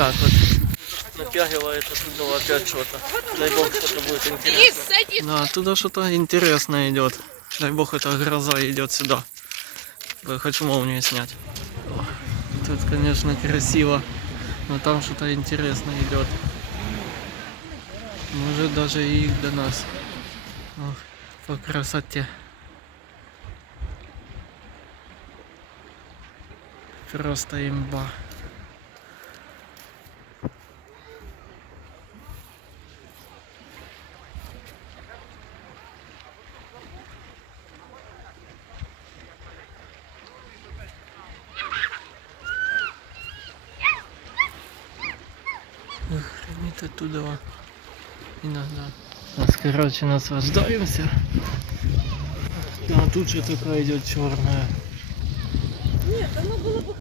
так вот напягивает оттуда опять что-то. Дай бог, что-то будет интересно. Да, оттуда что-то интересное идет. Дай бог, эта гроза идет сюда. Я хочу молнию снять. О, тут, конечно, красиво, но там что-то интересное идет. Может даже и до нас. Ох, по красоте. Просто имба. Охренеть оттуда иногда. Сейчас, короче, наслаждаемся. А тут же такая идет черная. Нет, оно было бы